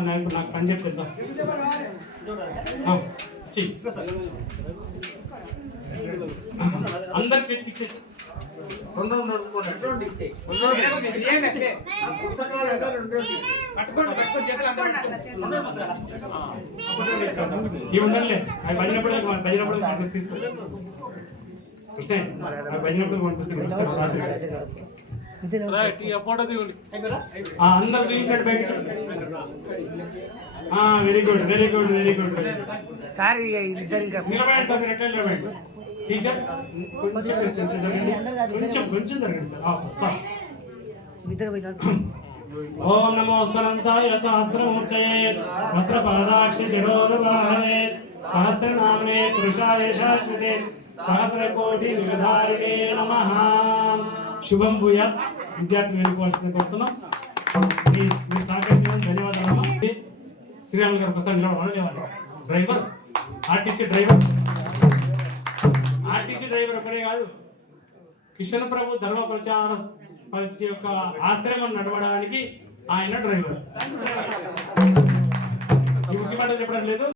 నాకు నాకు పని చెప్తా చెయ్యి. అందరికి చెప్పి ఇచ్చేసి. రెండు రెండు ఇవి ఉండాలి అవి భజనప్పుడు భజనప్పుడు మనకు తీసుకో. కృష్ణ అవి భజనప్పుడు పంపిస్తాను అందరు చూపించండి బయటకు. Very good very good very good sir ఇద్దరు ఇంకా నిలబడండి సార్ మీరు ఎట్లా నిలబడండి? టీచర్? కొంచెం కొంచెం. కొంచెం జరగండి సార్. ఇద్దరు ఓం నమో స్మరంతాయ సహస్రమూర్తయే వస్త్రపాదాక్షి శిరోరువాహనే సహస్రనామే పురుషాయ శాశ్వతే సహస్రకోటి నిగధారిణే నమః. శుభం భూయాత్. విద్యార్థి కోరుతున్నాం శ్రీరాములు గారు ఒకసారి driver RTC driver. RTC driver ఒకటే కాదు. కిషన్ ప్రభు ధర్మ ప్రచార ప్రతి యొక్క ఆశ్రమం నడవడానికి ఆయన డ్రైవర్. ఈ ముఖ్యమంత్రి చెప్పడం లేదు?